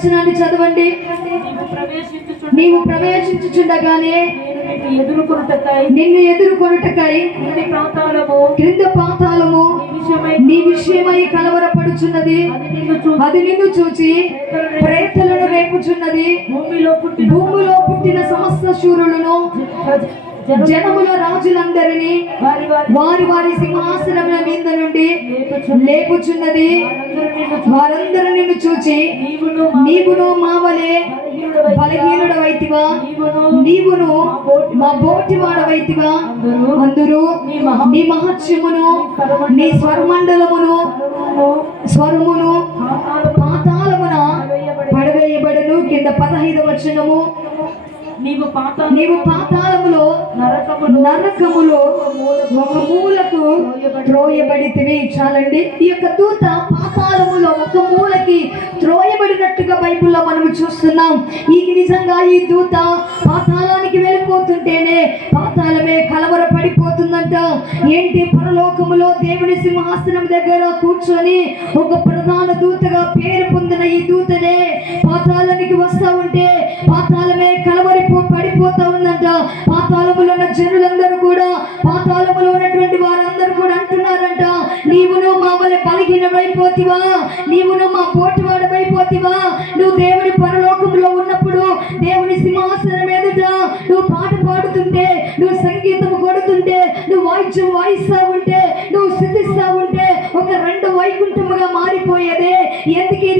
వచనాన్ని చదవండి. నీవు ప్రవేశించుచు నీవు ప్రవేశించుచుండగానే నేను నిన్ను ఎదుర్కొనుటకై నిన్ను ఎదుర్కొనుటకై క్రింది ప్రాంతాలము క్రింద పాతాళము నీ విషయమై కలవరపడుచున్నది. అది నిన్ను చూచి ప్రేతలను రేపుచున్నది. భూమిలో పుట్టిన సమస్త శూరులను జనముల రాజులందరినీ వారి వారి సింహాసనముల మీద నుండి లేపుచు లేపుచున్నది. వారందరూ నిన్ను చూచి. నీవును మావలే బలహీనుడవై బలహీనుడవైతివా. నీవును మా బోటి వాడవైతివా. అందరూ అందరూ నీ మహా నీ మహత్యమును నీ స్వరమండలమును స్వరమును పాతాళమున వేయబడి పడవేయబడను. కింద పదహైదు వచనము. నీవు నరకములు నరకములో ఒక మూలకు త్రోయబడితివి. చాలండి. ఈ యొక్క దూత పాతాళములో ఒక మూలకి త్రోయబడినట్టుగా బైబిల్లో మనం చూస్తున్నాం. ఈ నిజంగా ఈ దూత పాతాళానికి వెళ్ళిపోతుంటేనే పాతాళమే కలవర పడిపోతుందంట ఏంటి? పరలోకములో దేవుని సింహాసనం దగ్గర కూర్చొని ఒక ప్రధాన దూతగా పేరు పొందిన ఈ దూతనే పాతాళానికి వస్తా ఉంటే ఉందంట పాతాళములో ఉన్న జనులందరూ కూడా పాతాళములో ఉన్నటువంటి వారందరూ కూడా అంటున్నారంట నీవును మా వల్ల బలహీనమైపోతివా? నీవును మా పోటీవాడమైపోతివా? నువ్వు దేవుని పరలోకంలో ఉన్నప్పుడు దేవుని సింహాసనం ఎదుట నువ్వు పాట పాడుతుంటే నువ్వు సంగీతం కొడుతుంటే నువ్వు వాయిద్యం వాయిస్తా ఉంటే నువ్వు స్థితిస్తా ఉంటే ఒక రెండు వైకుంఠముగా మారిపోయేదే. ఎందుకు ఈ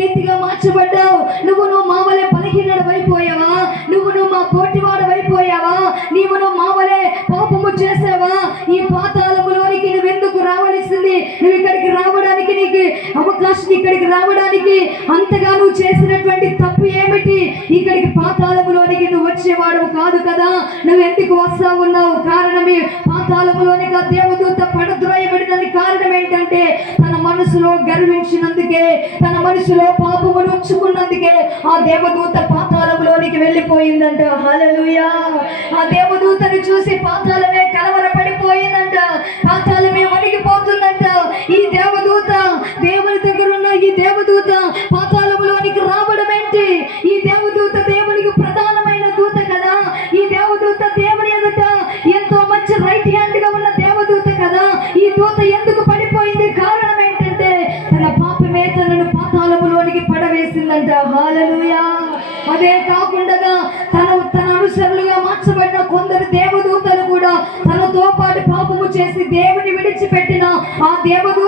అవకాశం ఇక్కడికి రావడానికి అంతగా నువ్వు చేసినటువంటి తప్పు ఏమిటి? ఇక్కడికి పాతాళములోనికి నువ్వు వచ్చేవాడు కాదు కదా? నువ్వు ఎందుకు వస్తా ఉన్నావు? కారణమే పాతాళములోనికి ఆ దేవదూత పడద్రోయబడినది కారణం ఏంటంటే తన మనసులో గర్వించినందుకే తన మనసులో పాపమును ఉంచుకున్నందుకే ఆ దేవదూత పాతాళములోనికి వెళ్ళిపోయిందంట. హలలుయా ఆ దేవదూతను చూసి పాతాళమే దేవదూత పాతాళములోనికి రావడం ఏంటి? ఈ దేవదూత దేవునికి ప్రధానమైన దూత కదా? ఈ దేవదూత దేవుని ఎదుట ఎంతో మంచి రైట్ హ్యాండ్గా ఉన్న దేవదూత కదా? ఈ దూత ఎందుకు పడిపోయింది? కారణం ఏంటంటే తన పాపమే తనను పాతాళములోనికి పడవేసిందంట. హాలలుయా అదే కాకుండా తన తన అనుసరులుగా మార్చబడిన కొందరు దేవదూతలు కూడా తనతో పాటు పాపము చేసి దేవుని విడిచిపెట్టిన ఆ దేవదూత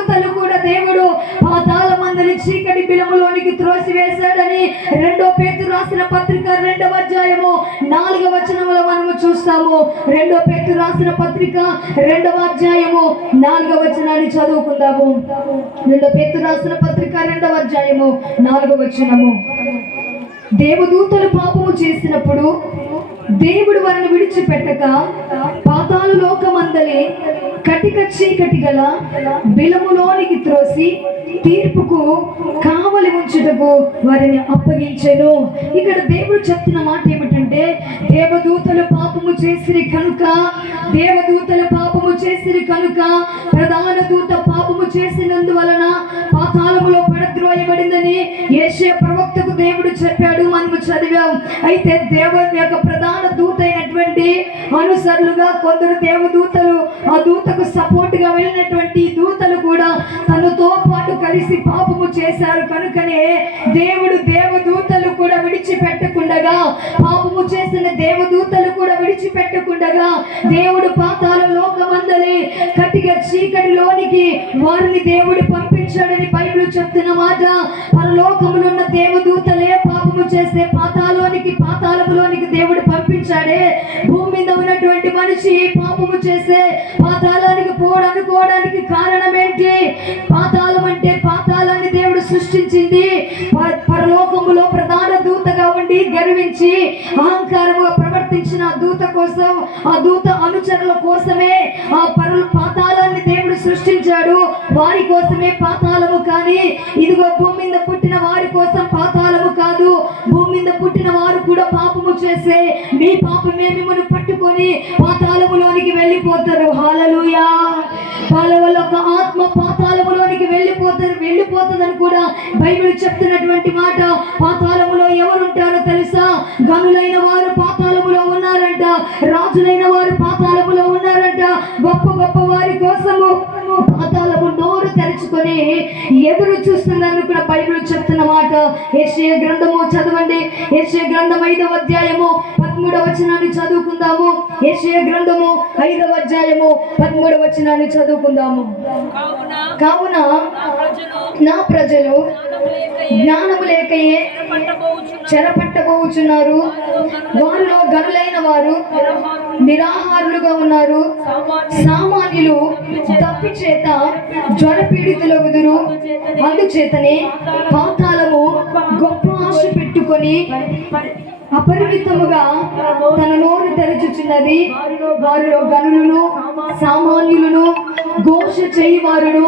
మీకు త్రోసివేశాడని రెండో పేతురు రాసిన పత్రిక రెండవ అధ్యాయము నాలుగవ వచనంలో మనము చూస్తాము. రెండో పేతురు రాసిన పత్రిక రెండవ అధ్యాయము నాలుగవ వచనాన్ని చదువుకుందాము. రెండో పేతురు రాసిన పత్రిక రెండవ అధ్యాయము నాలుగవ వచనము. దేవదూతలు పాపము చేసినప్పుడు దేవుడు వారిని విడిచిపెట్టక పాతాలు లోకమందలి కటిక చీకటి గల బిలములోనికి త్రోసి తీర్పుకు కావలి ఉంచుటకు వారిని అప్పగించెను. ఇక్కడ దేవుడు చెప్తున్న మాట ఏమిటంటే దేవదూతలు పాపము చేసిరి కనుక దేవదూతలు పాపము చేసిరి కనుక ప్రధాన దూత పాపము చేసినందువలన పాతాళములో రాయబడిందని యేషే ప్రవక్తకు దేవుడు చెప్పాడు మనము చదివాం. అయితే దేవుని యొక్క ప్రధాన దూత అయినటువంటి అనుసరులుగా కొందరు దేవదూతలు ఆ దూతకు సపోర్ట్గా వెళ్ళినటువంటి దూతలు కూడా తనతో కలిసి పాపము చేశారు. కనుకనే దేవుడు దేవదూతలు కూడా విడిచిపెట్టకుండగా పాపము చేసిన దేవదూతలు కూడా విడిచిపెట్టకుండగా దేవుడు పాతాల లోకమందలి కటిక చీకటిలోనికి వారిని దేవుడు పంపించాడని బైబిల్ చెప్తున్న మాట. పరలోకములున్న దేవదూతలే పాపము చేస్తే పాతాలోనికి పాతాళములోనికి దేవుడు పంపించాడే. భూమి మీద ఉన్నటువంటి మనిషి పాపము చేస్తే పాతాలానికి పోవడం అనుకోవడానికి పుట్టిన వారి కోసం పాతాళము కాదు. భూమి మీద పుట్టిన వారు కూడా పాపము చేసే మీ పాపమే మిమ్మల్ని పట్టుకొని పాతాళములోనికి వెళ్ళిపోతారు. హాలలుయా వాళ్ళ వల్ల ఒక ఆత్మ పాతాళములోనికి వెళ్ళిపోతారు వెళ్ళిపోతుందని కూడా బైబిల్ చెప్తున్నటువంటి మాట. పాతాళములో గనులైన వారు చూస్తుందని కూడా బైబిల్ చెప్తున్న మాట. ఏషియ గ్రంథము చదవండి. ఏషియ గ్రంథం ఐదవ అధ్యాయము పదమూడవ వచనాన్ని చదువుకుందాము. ఏషియ గ్రంథము ఐదవ అధ్యాయము పదమూడవ వచనాన్ని చదువుకుందాము. కావున నా ప్రజలు జ్ఞానము లేకయే చెరపట్టబోచున్నారు. వారిలో గనులైన వారు నిరాహారులుగా ఉన్నారు. సామాన్యులు తప్పి చేత జ్వరపీడితులగుదురు అందుచేతనే పాతాలము గొప్ప ఆశ పెట్టుకొని అపరిమితముగా తన నోరు తెరచుచున్నది. వారిలో గనులను సామాన్యులను ఘోష చేయువారును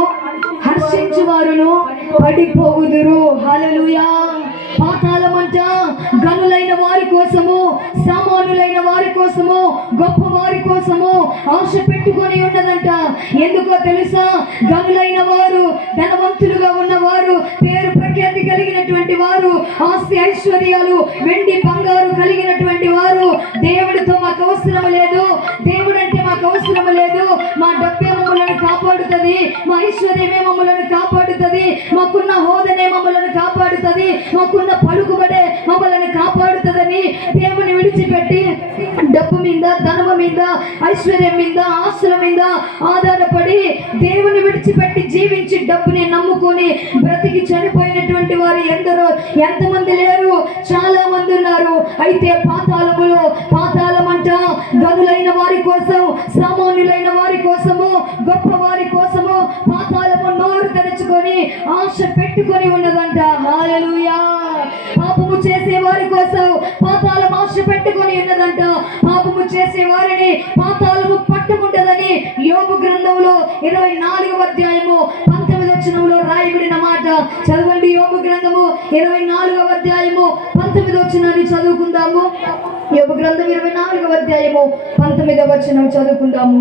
హర్షించువారును పడిపోవుదురు. హల్లెలూయా పాతాళమంట గనులైన వారి కోసము సామాన్యులైన వారి కోసము గొప్ప వారి కోసము ఆశ పెట్టుకొని ఉండదంట ఎందుకో తెలుసా? గనులైన వారు ధనవంతులుగా ఉన్నవారు పేరు ప్రఖ్యాతి కలిగినటువంటి వారు ఆస్తి ఐశ్వర్యాలు వెండి బంగారు కలిగినటువంటి వారు దేవుడితో మాకు అవసరం లేదు. దేవుడు అంటే మాకు అవసరం లేదు. మా డబ్బే మమ్మల్ని కాపాడుతుంది మా ఐశ్వర్యమే మమ్మల్ని కాపాడుతుంది మాకున్న హోదా కాపాడుతుంది. మాకున్న పలుకుబడే మమ్మల్ని కాపాడుతుందని దేవుని విడిచిపెట్టి డబ్బు మీద ధనము మీద ఐశ్వర్యం మీద ఆస్తుల మీద ఆధారపడి దేవుని విడిచిపెట్టి జీవించి డబ్బుని నమ్ముకొని బ్రతికి చనిపోయినటువంటి వారు ఎందరో ఎంతమంది లేరు చాలా మంది ఉన్నారు. అయితే పాతాళములో అంట గనులైన వారి కోసం సామాన్యులైన వారి కోసము గొప్ప వారి కోసము పాతాళము దాచుకొని ఆశ పెట్టుకొని ఉన్నదంట. హాలలుయా పాపము చేసే వారి కోసం పాతాళం ఆశ పెట్టుకొని ఉన్నదంట. పాపము చేసే వారిని పాతాలము పట్టుకుంటదని యోగు గ్రంథంలో ఇరవై నాలుగవ అధ్యాయము పంతొమ్మిది వచనంలో రాయబడిన మాట. చదవండి యోగు గ్రంథము ఇరవై నాలుగవ అధ్యాయము పంతొమ్మిది వచనాన్ని చదువుకుందాము. యోగు గ్రంథం ఇరవై నాలుగవ అధ్యాయము పంతొమ్మిదవ వచనం చదువుకుందాము.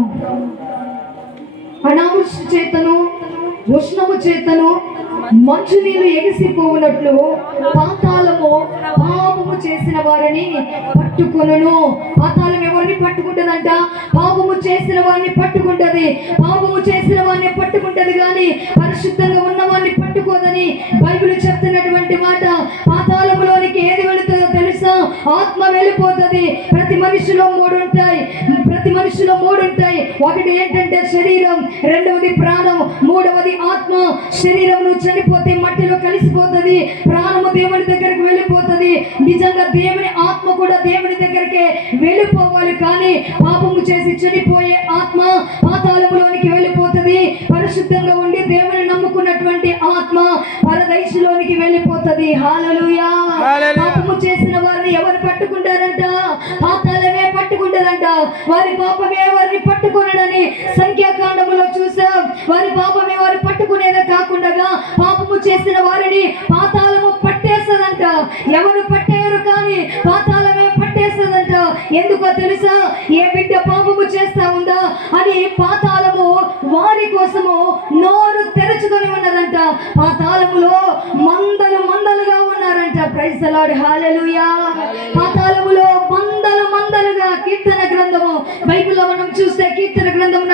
అనావృష్టి చేతను ఉష్ణము చేతను మంచు నీరు ఎగిసిపోవునట్లు పాతాళము పాపము చేసిన వారిని పట్టుకొనును. పాతాళం ఎవరిని పట్టుకుంటదంట? పాపము చేసిన వారిని పట్టుకుంటది. పాపము చేసిన వారిని పట్టుకుంటది కానీ పరిశుద్ధంగా ఉన్న వారిని పట్టుకోదని బైబిల్ చెప్తున్నటువంటి మాట. పాతాళములోనికి ఏది వెళుతుందో తెలుసా? ఆత్మ వెళ్ళిపోతుంది. ప్రతి మనిషిలో మూడు ఉంటాయి. ప్రతి మనిషిలో మూడు ఉంటాయి ఒకటి ఏంటంటే శరీరం రెండవది ప్రాణం మూడవది ఆత్మ. శరీరం నువ్వు చనిపోతే మట్టిలో కలిసిపోతుంది ప్రాణము దేవుని దగ్గరికి వెళ్ళిపోతుంది. నిజంగా దేవుని ఆత్మ కూడా దేవుని దగ్గరికి వెళ్ళిపోవాలి. కానీ పాపము చేసి చనిపోయే ఆత్మ పాతాళములోనికి వెళ్ళిపోతుంది. పరిశుద్ధంగా ఉండి దేవుని నమ్ముకున్నటువంటి ఆత్మ పరదైశులోనికి వెళ్ళిపోతుంది. హాలలుయా. పాపము చేసిన వారిని ఎవరు పట్టుకుంటారంట? పాతాళమే పట్టుకుంటారంట వారి పాపమే వారిని పట్టుకునడని సంఖ్యాకాండములో చూసాం. వారి పాపమే వారు పట్టుకునేదే కాకుండా పాపము చేసిన వారిని పాతాళము పట్టేస్తుందంట. ఎవరు పట్టేయరు కానీ పాతాళమే పట్టేస్తుందంట. ఎందుకో తెలుసా? ఏ బిడ్డ పాపము చేస్తా ఉందా అని పాతాళము వారి కోసము నోరు తెరుచుకొని ఉన్నదంట. పాతాళములో మందలు మందలుగా ఉన్నారంట. ప్రైజ్ లాడ్ హాలెలూయా పాతాళములో మందలుగా కీర్తన గ్రంథము. బైబిల్లో మనం చూస్తే కీర్తన గ్రంథం